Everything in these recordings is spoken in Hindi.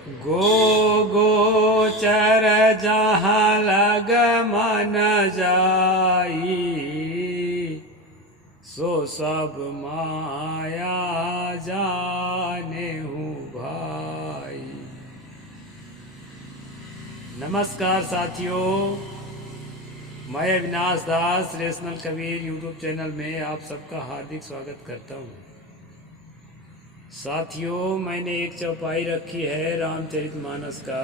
गो गोचर जहाँ लग मन जाई, सो सब माया जाने हूँ भाई। नमस्कार साथियों, मैं अविनाश दास रेशनल कबीर यूट्यूब चैनल में आप सबका हार्दिक स्वागत करता हूँ। साथियों, मैंने एक चौपाई रखी है रामचरितमानस का।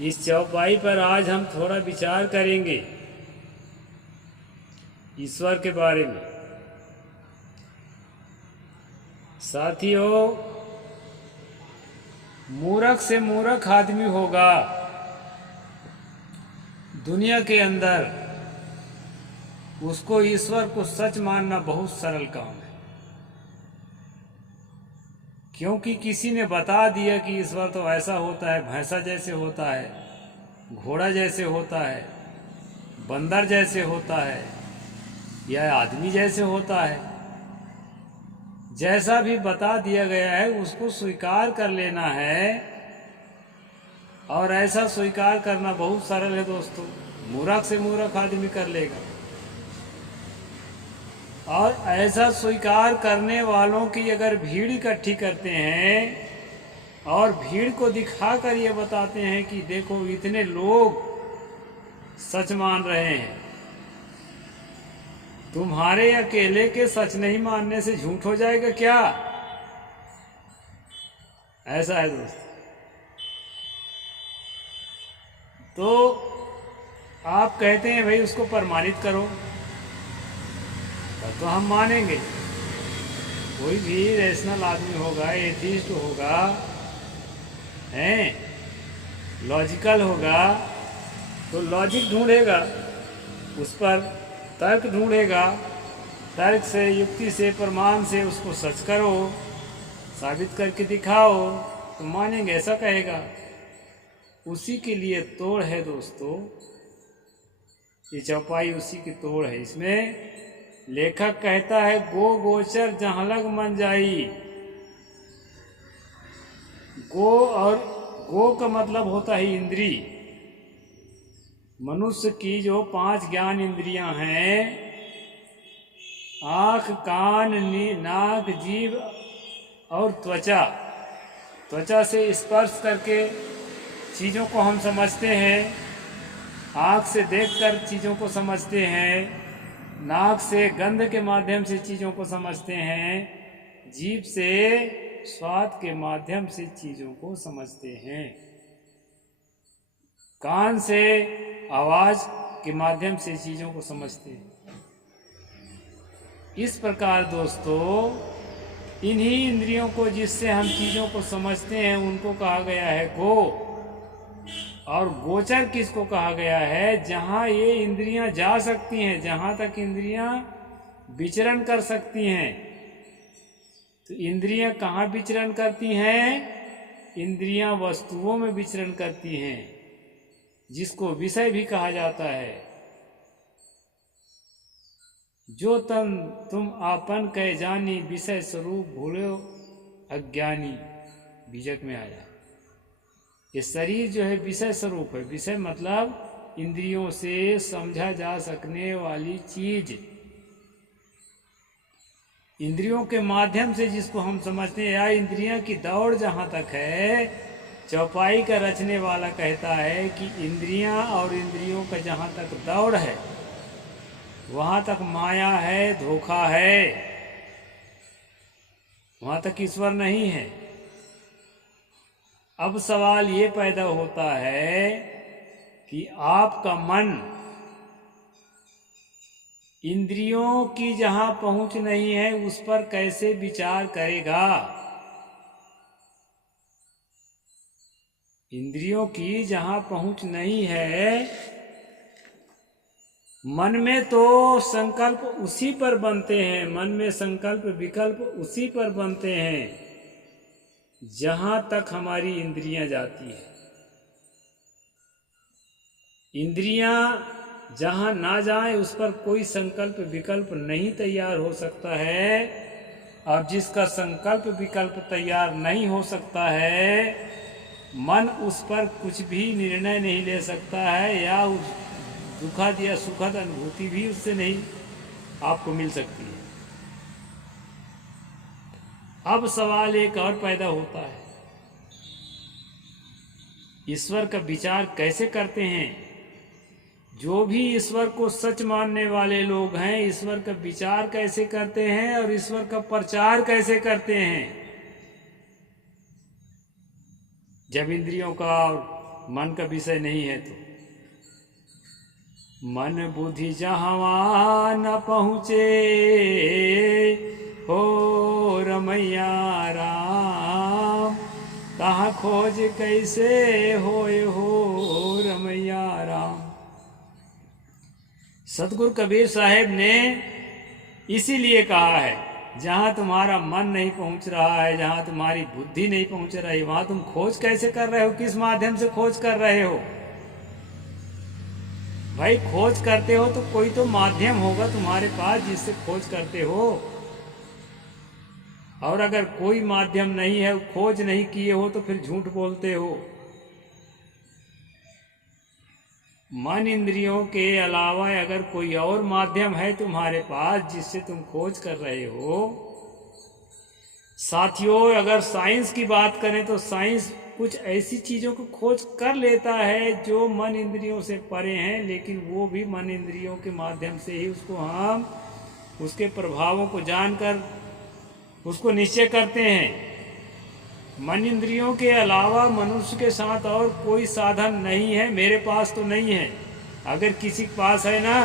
इस चौपाई पर आज हम थोड़ा विचार करेंगे ईश्वर के बारे में। साथियों, मूर्ख से मूर्ख आदमी होगा दुनिया के अंदर, उसको ईश्वर को सच मानना बहुत सरल काम है। क्योंकि किसी ने बता दिया कि ईश्वर तो ऐसा होता है, भैंसा जैसे होता है, घोड़ा जैसे होता है, बंदर जैसे होता है, या आदमी जैसे होता है। जैसा भी बता दिया गया है उसको स्वीकार कर लेना है। और ऐसा स्वीकार करना बहुत सरल है दोस्तों, मूर्ख से मूर्ख आदमी कर लेगा। और ऐसा स्वीकार करने वालों की अगर भीड़ इकट्ठी करते हैं और भीड़ को दिखाकर ये बताते हैं कि देखो इतने लोग सच मान रहे हैं, तुम्हारे अकेले के सच नहीं मानने से झूठ हो जाएगा क्या? ऐसा है दोस्त। तो आप कहते हैं भाई उसको प्रमाणित करो, तो हम मानेंगे। कोई भी रेशनल आदमी होगा, एथिस्ट होगा, हैं, लॉजिकल होगा, तो लॉजिक ढूंढेगा, उस पर तर्क ढूंढेगा। तर्क से, युक्ति से, प्रमाण से उसको सच करो, साबित करके दिखाओ, तो मानेंगे, ऐसा कहेगा। उसी के लिए तोड़ है दोस्तों, ये चौपाई उसी की तोड़ है। इसमें लेखक कहता है गो गोचर जहाँ लग मन जाई। गो, और गो का मतलब होता है इंद्री। मनुष्य की जो 5 ज्ञान इंद्रियां हैं, आँख, कान, नाक, जीभ और त्वचा। त्वचा से स्पर्श करके चीज़ों को हम समझते हैं, आँख से देखकर चीज़ों को समझते हैं, नाक से गंध के माध्यम से चीज़ों को समझते हैं, जीभ से स्वाद के माध्यम से चीज़ों को समझते हैं, कान से आवाज़ के माध्यम से चीज़ों को समझते हैं। इस प्रकार दोस्तों, इन्हीं इंद्रियों को जिससे हम चीज़ों को समझते हैं उनको कहा गया है गो। और गोचर किसको कहा गया है? जहाँ ये इंद्रियां जा सकती हैं, जहाँ तक इंद्रियां विचरण कर सकती हैं। तो इंद्रियां कहाँ विचरण करती हैं? इंद्रियां वस्तुओं में विचरण करती हैं, जिसको विषय भी कहा जाता है। जो तन तुम आपन कह जानी, विषय स्वरूप भूलो अज्ञानी। बीजक में आया। ये शरीर जो है विषय स्वरूप है। विषय मतलब इंद्रियों से समझा जा सकने वाली चीज, इंद्रियों के माध्यम से जिसको हम समझते हैं। या इंद्रियों की दौड़ जहाँ तक है, चौपाई का रचने वाला कहता है कि इंद्रियां और इंद्रियों का जहाँ तक दौड़ है, वहाँ तक माया है, धोखा है, वहाँ तक ईश्वर नहीं है। अब सवाल ये पैदा होता है कि आपका मन इंद्रियों की जहां पहुंच नहीं है उस पर कैसे विचार करेगा? इंद्रियों की जहां पहुंच नहीं है, मन में तो संकल्प उसी पर बनते हैं, मन में संकल्प विकल्प उसी पर बनते हैं जहां तक हमारी इंद्रियां जाती है। इंद्रियां जहां ना जाए उस पर कोई संकल्प विकल्प नहीं तैयार हो सकता है। अब जिसका संकल्प विकल्प तैयार नहीं हो सकता है, मन उस पर कुछ भी निर्णय नहीं ले सकता है, या उस दुखद या सुखद अनुभूति भी उससे नहीं आपको मिल सकती है। अब सवाल एक और पैदा होता है, ईश्वर का विचार कैसे करते हैं? जो भी ईश्वर को सच मानने वाले लोग हैं, ईश्वर का विचार कैसे करते हैं और ईश्वर का प्रचार कैसे करते हैं? जब इंद्रियों का और मन का विषय नहीं है तो मन बुद्धि जहाँ न पहुँचे हो रमैया राम, कहाँ खोज कैसे होए हो रमैया राम। सतगुरु कबीर साहेब ने इसीलिए कहा है, जहाँ तुम्हारा मन नहीं पहुँच रहा है, जहाँ तुम्हारी बुद्धि नहीं पहुँच रही, वहाँ तुम खोज कैसे कर रहे हो? किस माध्यम से खोज कर रहे हो? भाई खोज करते हो तो कोई तो माध्यम होगा तुम्हारे पास जिससे खोज करते हो, और अगर कोई माध्यम नहीं है, खोज नहीं किए हो, तो फिर झूठ बोलते हो। मन इंद्रियों के अलावा अगर कोई और माध्यम है तुम्हारे पास जिससे तुम खोज कर रहे हो। साथियों, अगर साइंस की बात करें तो साइंस कुछ ऐसी चीज़ों को खोज कर लेता है जो मन इंद्रियों से परे हैं, लेकिन वो भी मन इंद्रियों के माध्यम से ही उसको हम उसके प्रभावों को जानकर उसको निश्चय करते हैं। मन इंद्रियों के अलावा मनुष्य के साथ और कोई साधन नहीं है, मेरे पास तो नहीं है। अगर किसी के पास है ना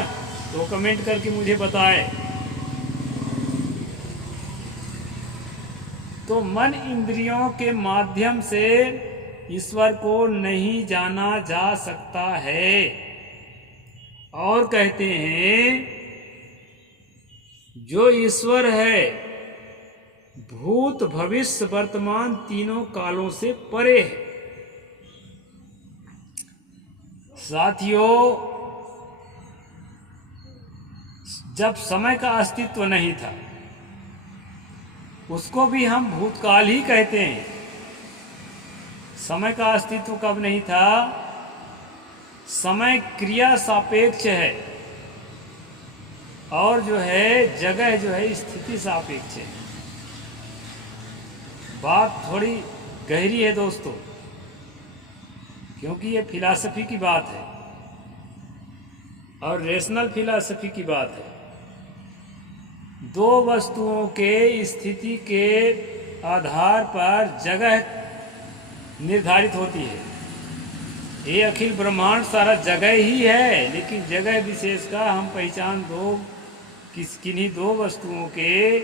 तो कमेंट करके मुझे बताए। तो मन इंद्रियों के माध्यम से ईश्वर को नहीं जाना जा सकता है। और कहते हैं जो ईश्वर है भूत भविष्य वर्तमान तीनों कालों से परे है। साथियों, जब समय का अस्तित्व नहीं था, उसको भी हम भूतकाल ही कहते हैं। समय का अस्तित्व कब नहीं था? समय क्रिया सापेक्ष है, और जो है जगह जो है स्थिति सापेक्ष है। बात थोड़ी गहरी है दोस्तों, क्योंकि ये फिलॉसफी की बात है और रेशनल फिलॉसफी की बात है। दो वस्तुओं के स्थिति के आधार पर जगह निर्धारित होती है। ये अखिल ब्रह्मांड सारा जगह ही है, लेकिन जगह विशेष का हम पहचान किन्हीं दो वस्तुओं के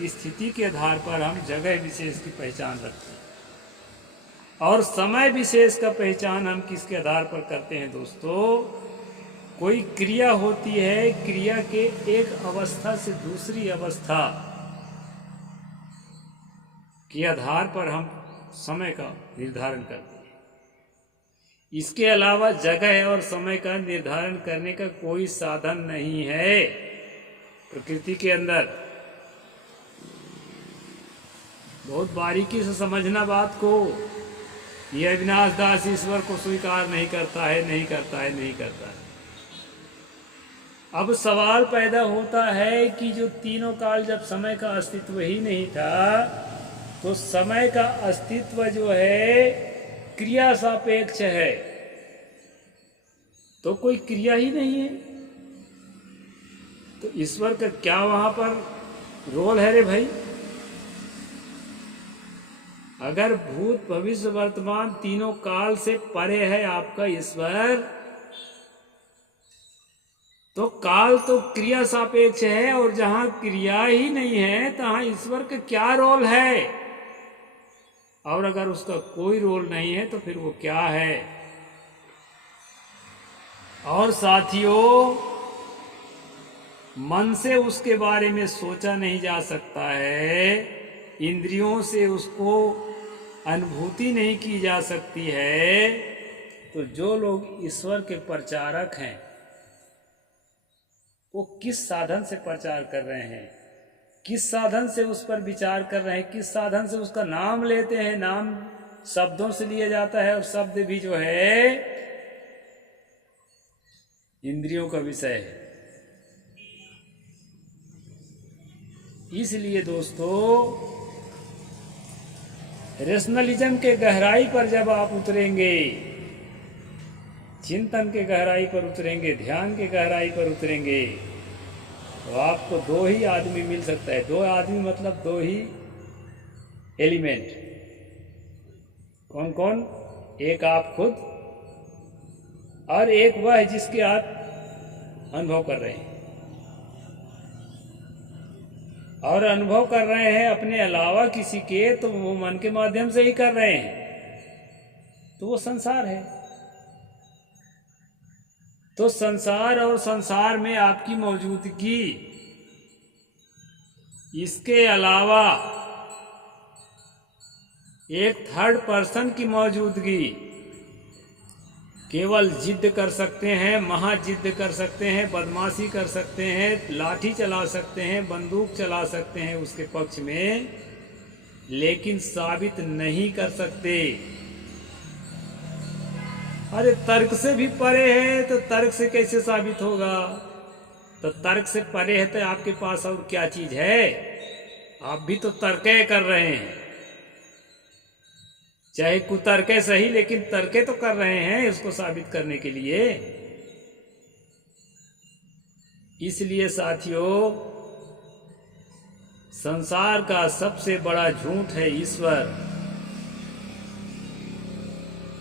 स्थिति के आधार पर हम जगह विशेष की पहचान रखते हैं। और समय विशेष का पहचान हम किसके आधार पर करते हैं दोस्तों? कोई क्रिया होती है, क्रिया के एक अवस्था से दूसरी अवस्था के आधार पर हम समय का निर्धारण करते हैं। इसके अलावा जगह और समय का निर्धारण करने का कोई साधन नहीं है प्रकृति के अंदर। बहुत बारीकी से समझना बात को। यह अविनाश दास ईश्वर को स्वीकार नहीं करता है, नहीं करता है, नहीं करता है। अब सवाल पैदा होता है कि जो तीनों काल जब समय का अस्तित्व ही नहीं था, तो समय का अस्तित्व जो है क्रिया सापेक्ष है, तो कोई क्रिया ही नहीं है, तो ईश्वर का क्या वहां पर रोल है रे भाई? अगर भूत भविष्य वर्तमान तीनों काल से परे है आपका ईश्वर, तो काल तो क्रिया सापेक्ष है, और जहां क्रिया ही नहीं है तहां ईश्वर का क्या रोल है? और अगर उसका कोई रोल नहीं है तो फिर वो क्या है? और साथियों, मन से उसके बारे में सोचा नहीं जा सकता है, इंद्रियों से उसको अनुभूति नहीं की जा सकती है। तो जो लोग ईश्वर के प्रचारक हैं वो किस साधन से प्रचार कर रहे हैं? किस साधन से उस पर विचार कर रहे हैं, किस साधन से उसका नाम लेते हैं। नाम शब्दों से लिया जाता है और शब्द भी जो है इंद्रियों का विषय है। इसलिए दोस्तों रेशनलिज्म के गहराई पर जब आप उतरेंगे, चिंतन के गहराई पर उतरेंगे, ध्यान के गहराई पर उतरेंगे, तो आपको दो ही आदमी मिल सकता है। दो आदमी मतलब दो ही एलिमेंट। कौन कौन? एक आप खुद और एक वह जिसके आप अनुभव कर रहे हैं। और अनुभव कर रहे हैं अपने अलावा किसी के, तो वो मन के माध्यम से ही कर रहे हैं, तो वो संसार है। तो संसार और संसार में आपकी मौजूदगी, इसके अलावा एक थर्ड पर्सन की मौजूदगी, केवल जिद कर सकते हैं, महा जिद कर सकते हैं, बदमाशी कर सकते हैं, लाठी चला सकते हैं, बंदूक चला सकते हैं उसके पक्ष में, लेकिन साबित नहीं कर सकते। अरे तर्क से भी परे है तो तर्क से कैसे साबित होगा? तो तर्क से परे है तो आपके पास और क्या चीज है? आप भी तो तर्के कर रहे हैं, चाहे कुतर्के सही, लेकिन तर्के तो कर रहे हैं उसको साबित करने के लिए। इसलिए साथियों, संसार का सबसे बड़ा झूठ है ईश्वर।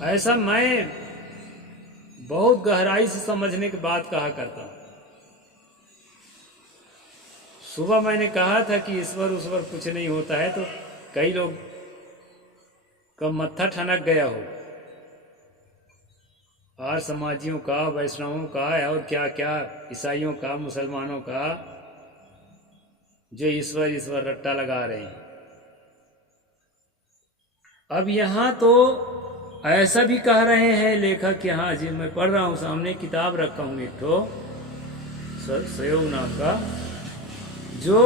ऐसा मैं बहुत गहराई से समझने के बाद कहा करता हूं। सुबह मैंने कहा था कि ईश्वर उश्वर कुछ नहीं होता है, तो कई लोग का मत्था ठनक गया हो, और समाजियों का, वैष्णवों का और क्या क्या, ईसाइयों का, मुसलमानों का, जो ईश्वर ईश्वर रट्टा लगा रहे हैं। अब यहाँ तो ऐसा भी कह रहे हैं लेखक, यहाँ जी मैं पढ़ रहा हूँ, सामने किताब रखा हूँ एक ठो सहयोग नाम का, जो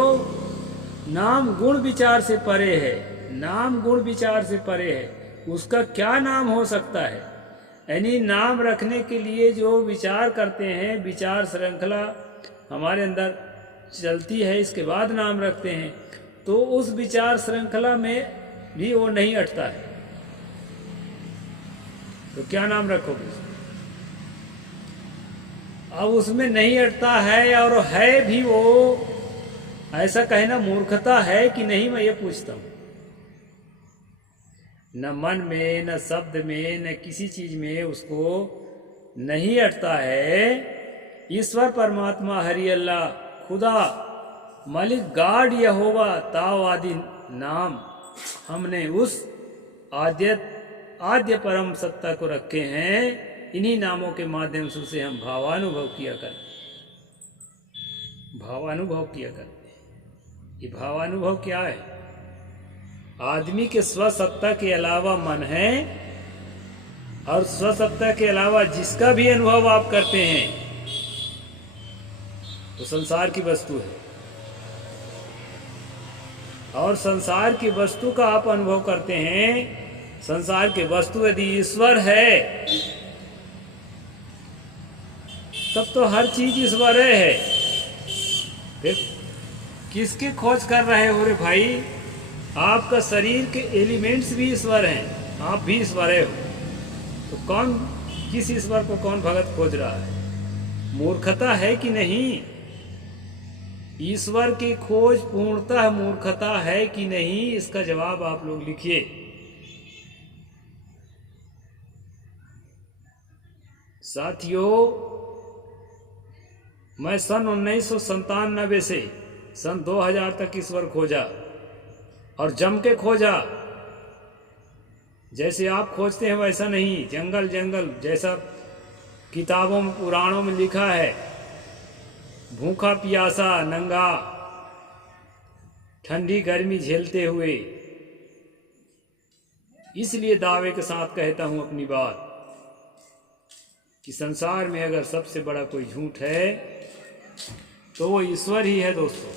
नाम गुण विचार से परे है। नाम गुण विचार से परे है, उसका क्या नाम हो सकता है? यानी नाम रखने के लिए जो विचार करते हैं, विचार श्रृंखला हमारे अंदर चलती है, इसके बाद नाम रखते हैं, तो उस विचार श्रृंखला में भी वो नहीं अटता है, तो क्या नाम रखोगे? अब उसमें नहीं अटता है और है भी, वो ऐसा कहना मूर्खता है कि नहीं, मैं ये पूछता हूं। न मन में, न शब्द में, न किसी चीज में उसको नहीं अटता है। ईश्वर परमात्मा, हरि अल्लाह, खुदा, मालिक, गॉड, यहोवा, ताओ आदि नाम हमने उस आद्य परम सत्ता को रखे हैं। इन्हीं नामों के माध्यम से हम भावानुभव किया करते, भावानुभव किया करते हैं। ये भावानुभव क्या है? आदमी के स्वसत्ता के अलावा मन है, और स्वसत्ता के अलावा जिसका भी अनुभव आप करते हैं तो संसार की वस्तु है। और संसार की वस्तु का आप अनुभव करते हैं। संसार की वस्तु यदि ईश्वर है तब तो हर चीज ईश्वर है। फिर किसकी खोज कर रहे हो रे भाई? आपका शरीर के एलिमेंट्स भी ईश्वर हैं, आप भी ईश्वर हो, तो कौन, किस ईश्वर को कौन भगत खोज रहा है? मूर्खता है कि नहीं? ईश्वर की खोज पूर्णतः मूर्खता है कि नहीं, इसका जवाब आप लोग लिखिए। साथियों, मैं सन 1997 से सन 2000 तक ईश्वर खोजा, और जम के खोजा। जैसे आप खोजते हैं वैसा नहीं, जंगल जंगल जैसा किताबों में, पुराणों में लिखा है, भूखा प्यासा, नंगा, ठंडी गर्मी झेलते हुए। इसलिए दावे के साथ कहता हूं अपनी बात कि संसार में अगर सबसे बड़ा कोई झूठ है तो वो ईश्वर ही है दोस्तों।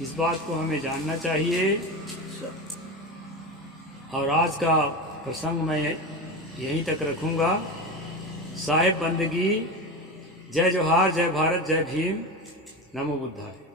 इस बात को हमें जानना चाहिए। और आज का प्रसंग मैं यहीं तक रखूँगा। साहिब बंदगी। जय जोहार, जय भारत, जय भीम, नमो बुद्धाय।